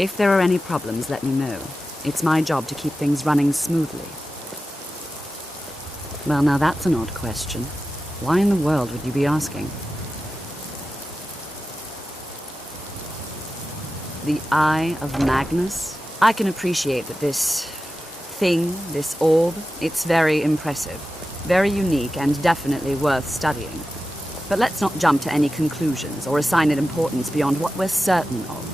If there are any problems, let me know. It's my job to keep things running smoothly. Well, now that's an odd question. Why in the world would you be asking? The Eye of Magnus? I can appreciate that this thing, this orb, it's very impressive. Very unique and definitely worth studying. But let's not jump to any conclusions or assign it importance beyond what we're certain of.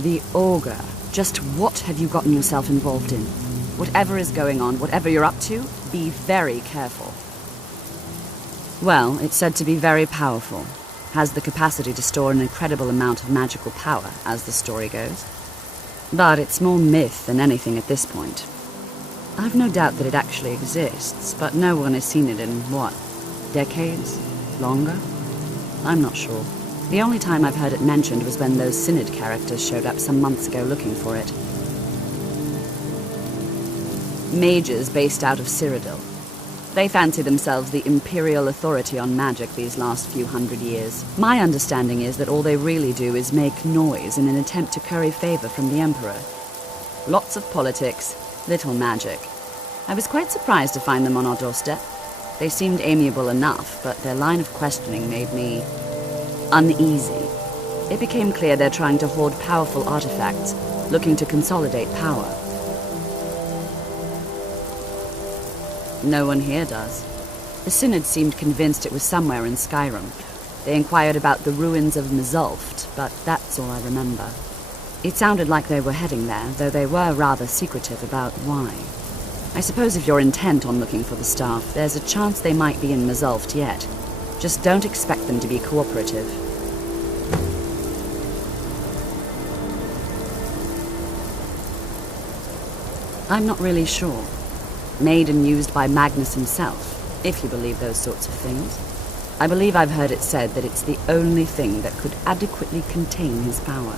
The Augur. Just what have you gotten yourself involved in? Whatever is going on, whatever you're up to, be very careful. Well, it's said to be very powerful. Has the capacity to store an incredible amount of magical power, as the story goes. But it's more myth than anything at this point. I've no doubt that it actually exists, but no one has seen it in, what, decades? Longer? I'm not sure. The only time I've heard it mentioned was when those Synod characters showed up some months ago looking for it. Mages based out of Cyrodiil. They fancy themselves the imperial authority on magic these last few hundred years. My understanding is that all they really do is make noise in an attempt to curry favor from the Emperor. Lots of politics, little magic. I was quite surprised to find them on our doorstep. They seemed amiable enough, but their line of questioning made me uneasy. It became clear they're trying to hoard powerful artifacts, looking to consolidate power. No one here does. The Synod seemed convinced it was somewhere in Skyrim. They inquired about the Ruins of Mzulft, but that's all I remember. It sounded like they were heading there, though they were rather secretive about why. I suppose if you're intent on looking for the staff, there's a chance they might be in Mzulft yet. Just don't expect them to be cooperative. I'm not really sure. Made and used by Magnus himself, if you believe those sorts of things. I believe I've heard it said that it's the only thing that could adequately contain his power.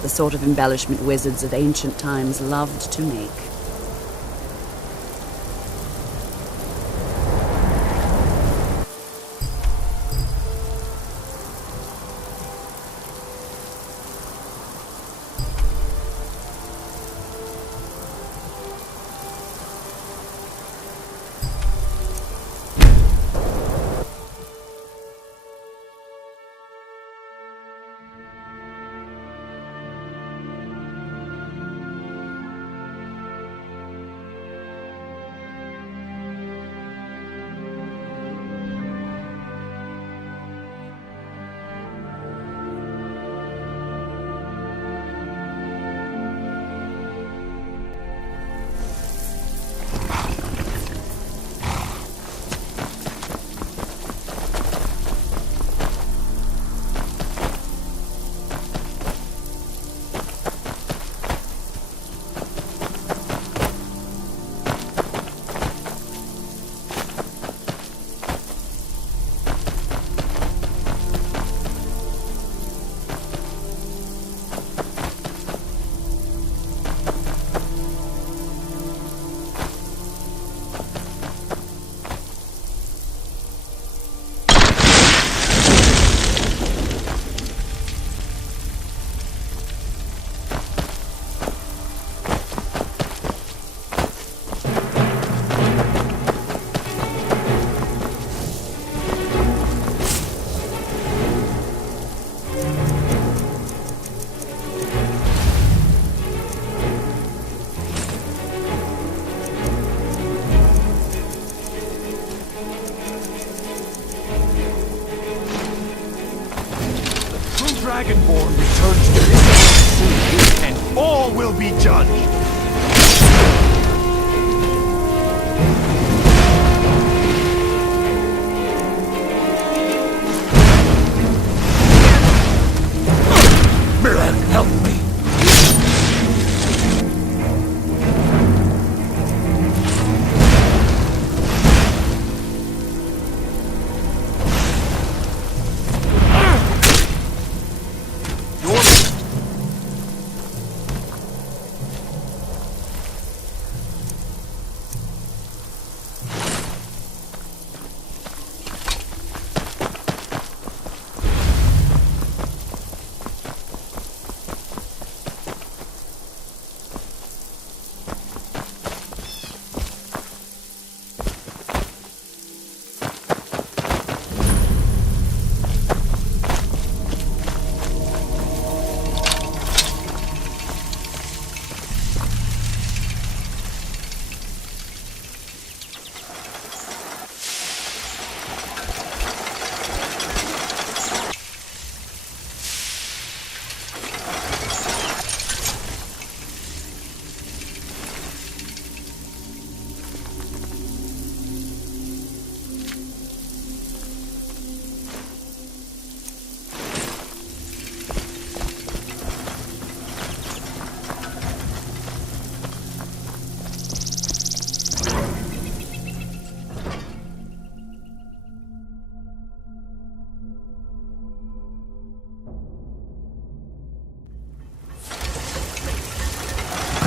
The sort of embellishment wizards of ancient times loved to make. Dragonborn return to this soon, and all will be judged. Miran, help me.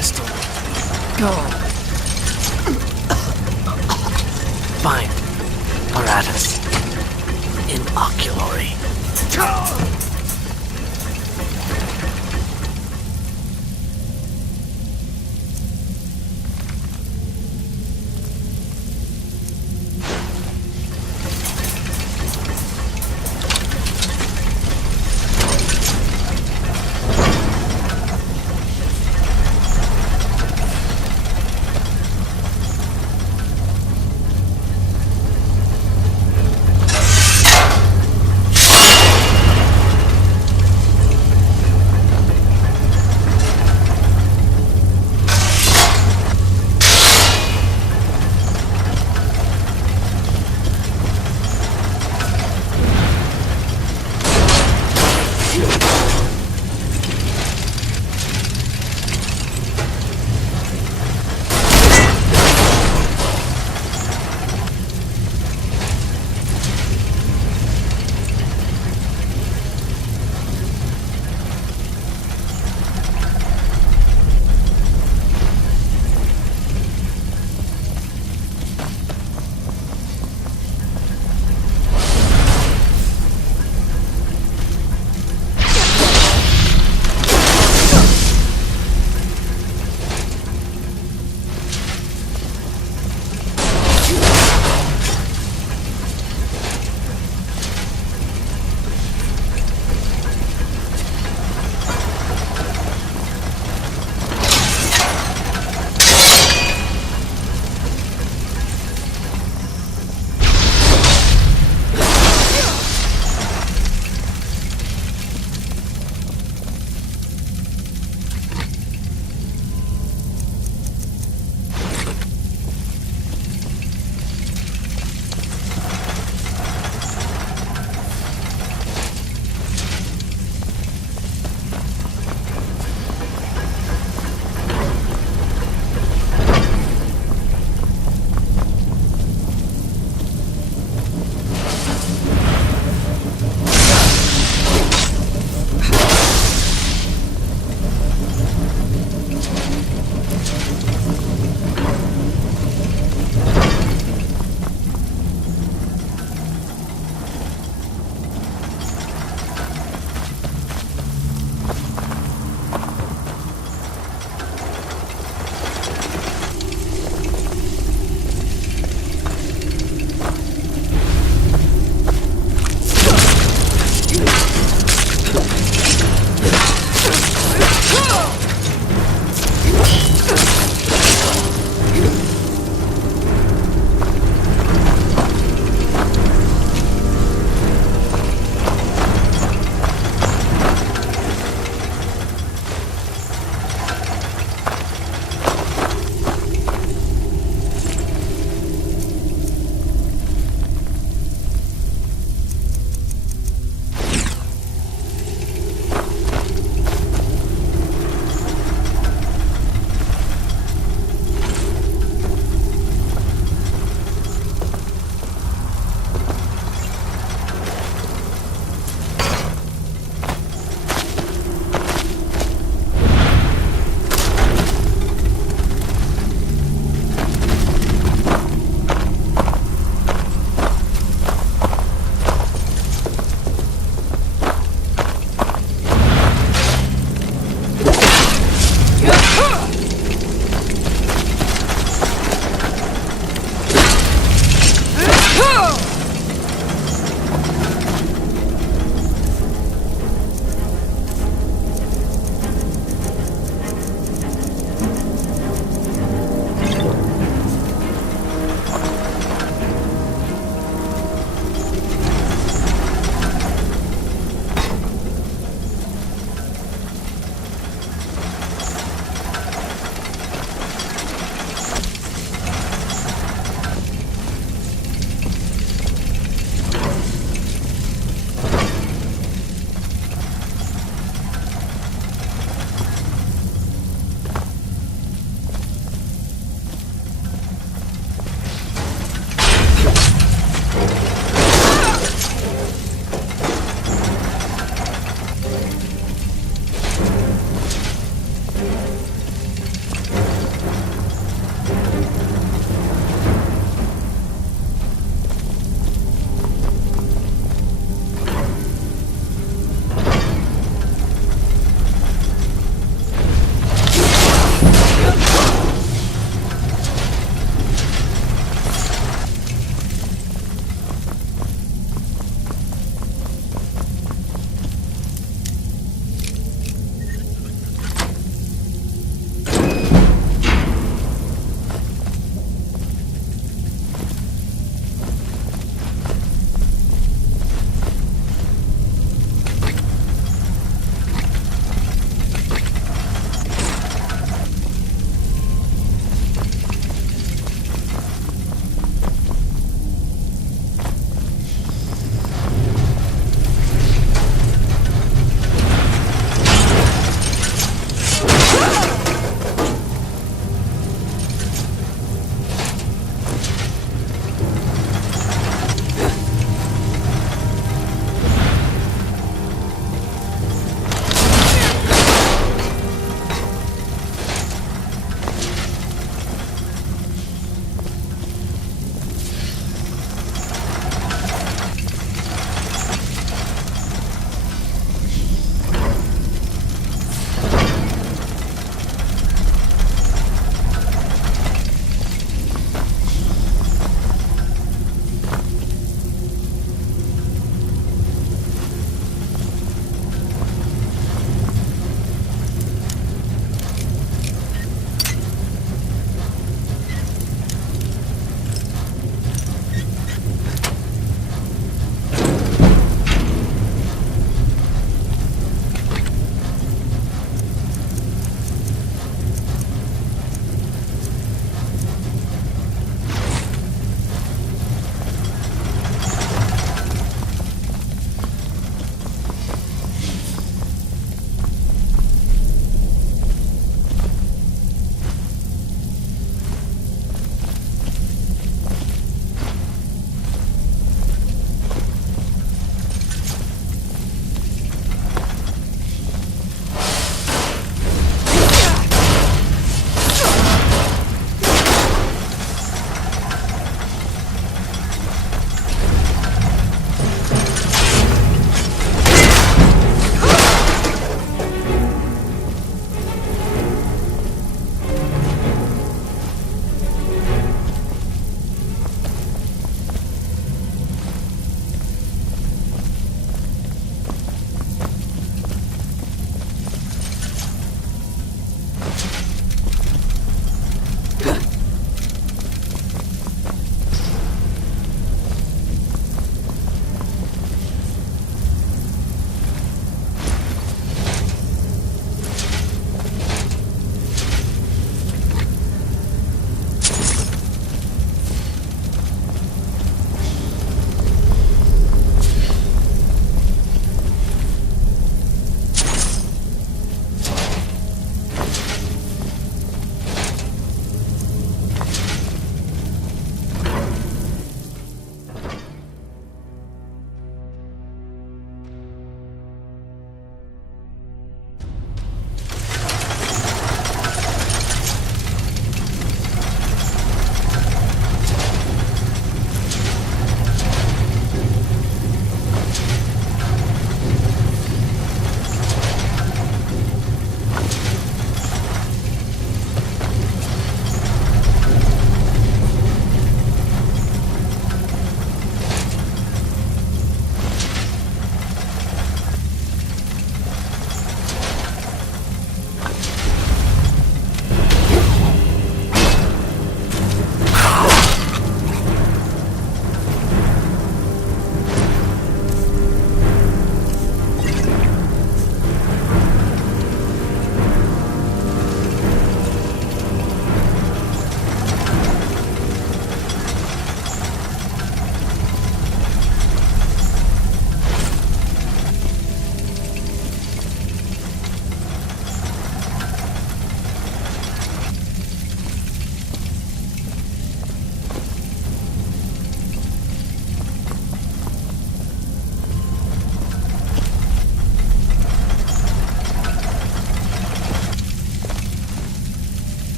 crystal. Go. Fine. Paratus. In oculory.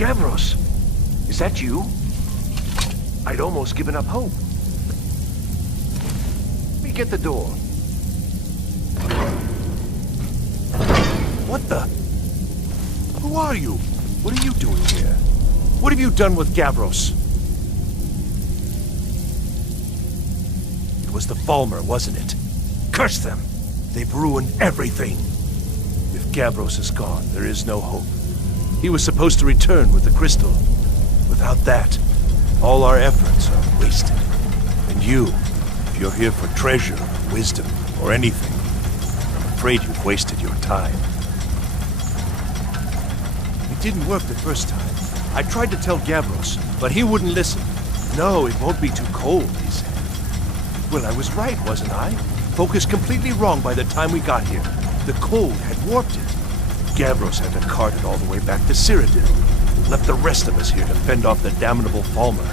Gavros, is that you? I'd almost given up hope. Let me get the door. What the? Who are you? What are you doing here? What have you done with Gavros? It was the Falmer, wasn't it? Curse them! They've ruined everything! If Gavros is gone, there is no hope. He was supposed to return with the crystal. Without that, all our efforts are wasted. And you, if you're here for treasure, or wisdom, or anything, I'm afraid you've wasted your time. It didn't work the first time. I tried to tell Gavros, but he wouldn't listen. No, it won't be too cold, he said. Well, I was right, wasn't I? Focus completely wrong by the time we got here. The cold had warped it. Gavros had to cart it all the way back to Cyrodiil. Left the rest of us here to fend off the damnable Falmer.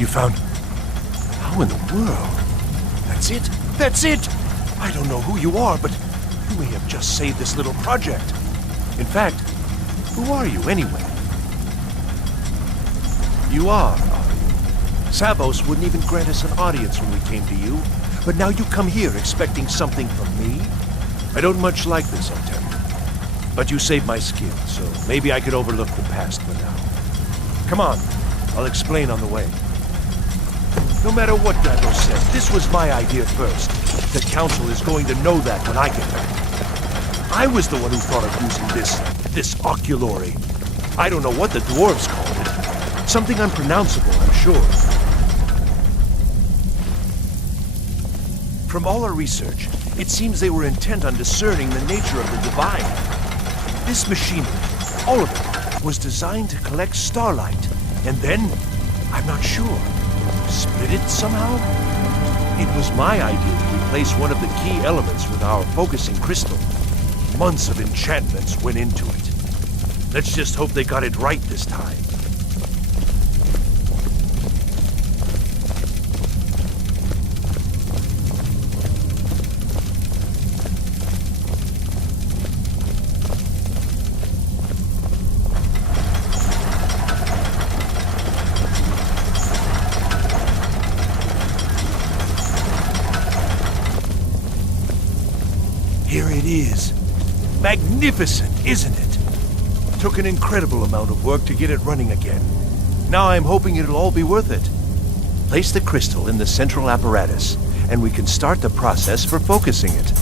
You found... How in the world? That's it? That's it! I don't know who you are, but you may have just saved this little project. In fact, who are you anyway? You are you? Savos wouldn't even grant us an audience when we came to you, but now you come here expecting something from me? I don't much like this, I'll tell you. But you saved my skin, so maybe I could overlook the past for now. Come on, I'll explain on the way. No matter what Gavros said, this was my idea first. The Council is going to know that when I get back. I was the one who thought of using this oculory. I don't know what the dwarves called it. Something unpronounceable, I'm sure. From all our research, it seems they were intent on discerning the nature of the divine. This machinery, all of it, was designed to collect starlight, and then, I'm not sure, split it somehow? It was my idea to replace one of the key elements with our focusing crystal. Months of enchantments went into it. Let's just hope they got it right this time. Here it is. Magnificent, isn't it? Took an incredible amount of work to get it running again. Now I'm hoping it'll all be worth it. Place the crystal in the central apparatus, and we can start the process for focusing it.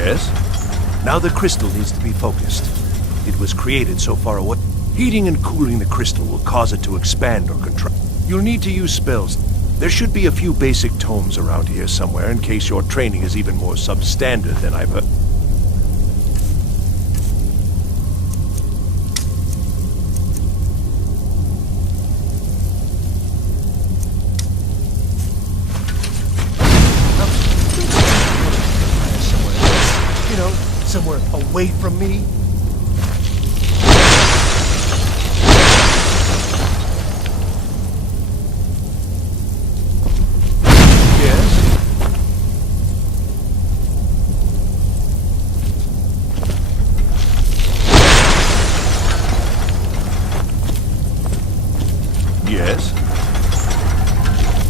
Yes? Now the crystal needs to be focused. It was created so far away. Heating and cooling the crystal will cause it to expand or contract. You'll need to use spells. There should be a few basic tomes around here somewhere in case your training is even more substandard than I've heard. Somewhere away from me? Yes?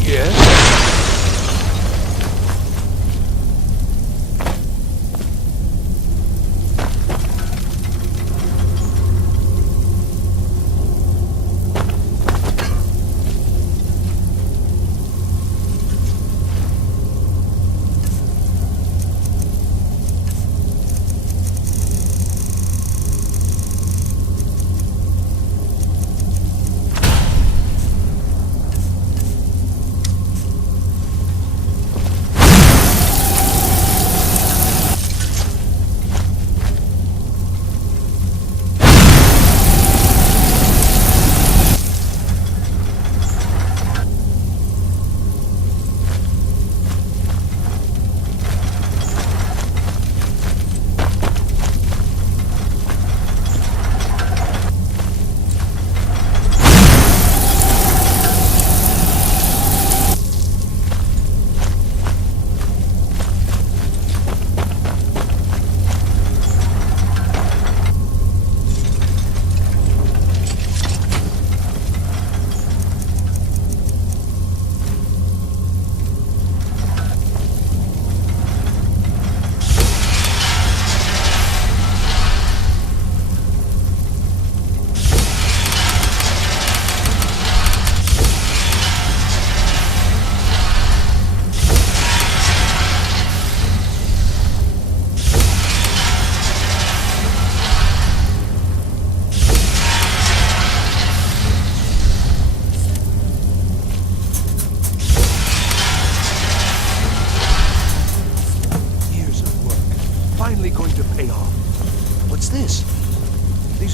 Yes?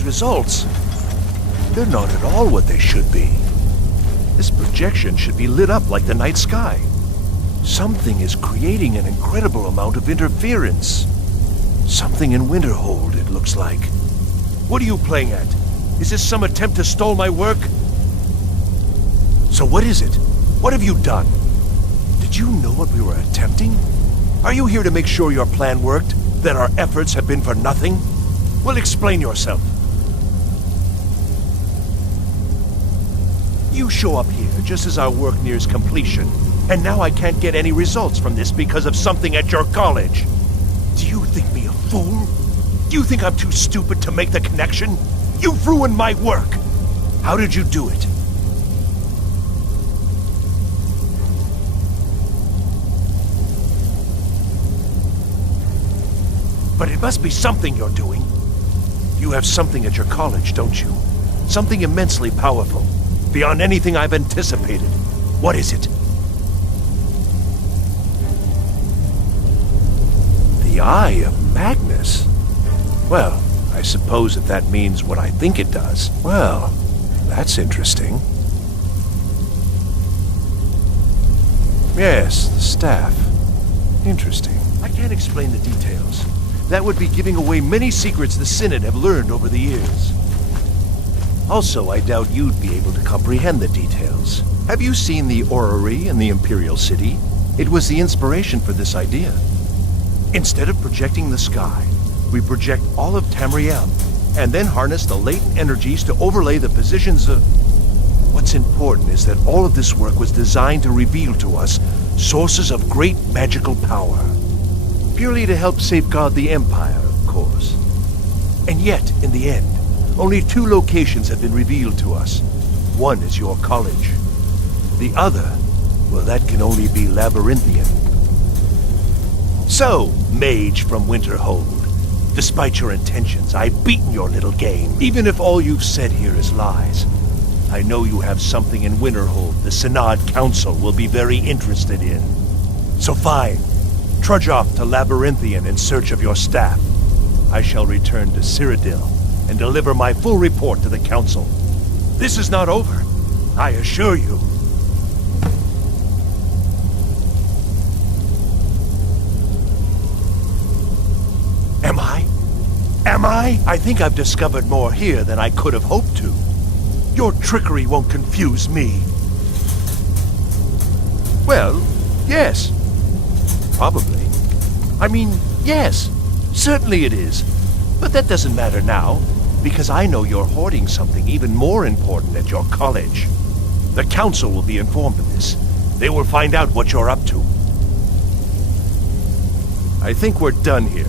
Results. They're not at all what they should be. This projection should be lit up like the night sky. Something is creating an incredible amount of interference. Something in Winterhold, it looks like. What are you playing at? Is this some attempt to stall my work? So what is it? What have you done? Did you know what we were attempting? Are you here to make sure your plan worked? That our efforts have been for nothing? Well, explain yourself. You show up here just as our work nears completion, and now I can't get any results from this because of something at your college. Do you think me a fool? Do you think I'm too stupid to make the connection? You've ruined my work! How did you do it? But it must be something you're doing. You have something at your college, don't you? Something immensely powerful. Beyond anything I've anticipated. What is it? The Eye of Magnus? Well, I suppose if that means what I think it does. Well, that's interesting. Yes, the staff. Interesting. I can't explain the details. That would be giving away many secrets the Synod have learned over the years. Also, I doubt you'd be able to comprehend the details. Have you seen the orrery in the Imperial City? It was the inspiration for this idea. Instead of projecting the sky, we project all of Tamriel, and then harness the latent energies to overlay the positions of... What's important is that all of this work was designed to reveal to us sources of great magical power. Purely to help safeguard the Empire, of course. And yet, in the end, only 2 locations have been revealed to us. One is your college. The other, well, that can only be labyrinthian. So, mage from Winterhold, despite your intentions, I've beaten your little game, even if all you've said here is lies. I know you have something in Winterhold the Synod Council will be very interested in. So fine, trudge off to Labyrinthian in search of your staff. I shall return to Cyrodiil and deliver my full report to the Council. This is not over, I assure you. Am I? I think I've discovered more here than I could have hoped to. Your trickery won't confuse me. Well, yes. Probably. I mean, yes. Certainly it is. But that doesn't matter now, because I know you're hoarding something even more important at your college. The Council will be informed of this. They will find out what you're up to. I think we're done here.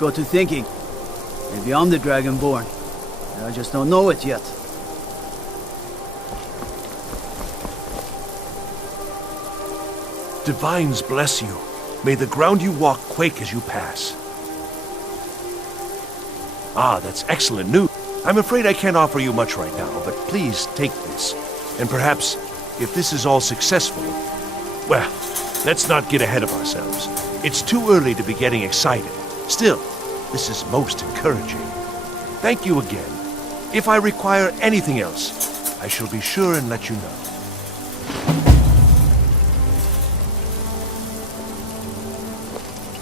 Got to thinking. Maybe I'm the Dragonborn. I just don't know it yet. Divines bless you. May the ground you walk quake as you pass. Ah, that's excellent news. I'm afraid I can't offer you much right now, but please take this. And perhaps, if this is all successful, well, let's not get ahead of ourselves. It's too early to be getting excited. Still, this is most encouraging. Thank you again. If I require anything else, I shall be sure and let you know.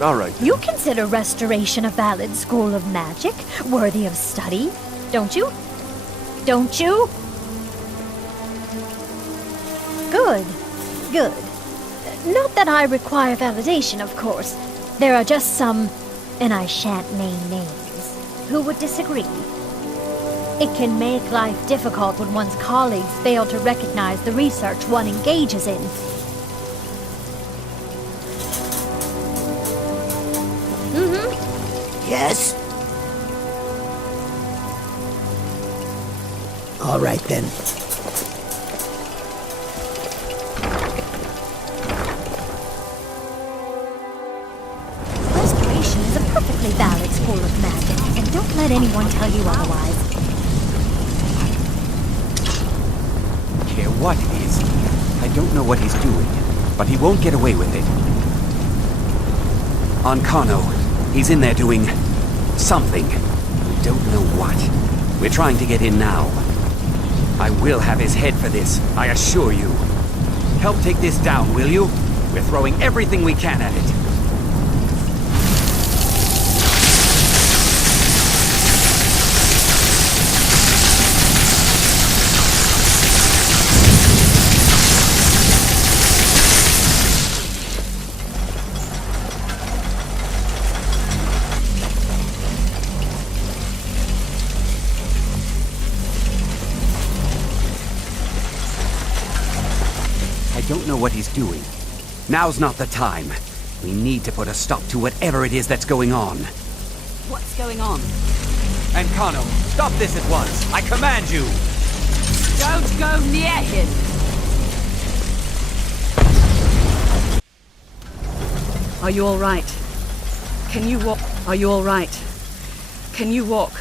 All right. You consider restoration a valid school of magic, worthy of study, don't you? Don't you? Good. Good. Not that I require validation, of course. There are just some, and I shan't name names, who would disagree. It can make life difficult when one's colleagues fail to recognize the research one engages in. Yes? All right, then. Restoration is a perfectly valid school of magic, and don't let anyone tell you otherwise. Care what it is. I don't know what he's doing, but he won't get away with it. On Kano, he's in there doing something. We don't know what. We're trying to get in now. I will have his head for this, I assure you. Help take this down, will you? We're throwing everything we can at it. I don't know what he's doing. Now's not the time. We need to put a stop to whatever it is that's going on. What's going on? And Kano, stop this at once. I command you. Don't go near him! Are you all right? Can you walk? Are you all right? Can you walk?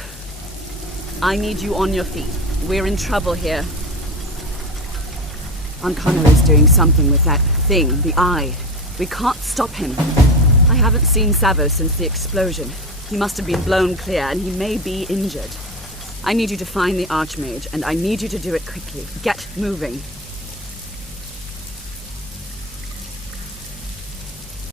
I need you on your feet. We're in trouble here. Ankano is doing something with that thing, the eye. We can't stop him. I haven't seen Savo since the explosion. He must have been blown clear, and he may be injured. I need you to find the Archmage, and I need you to do it quickly. Get moving.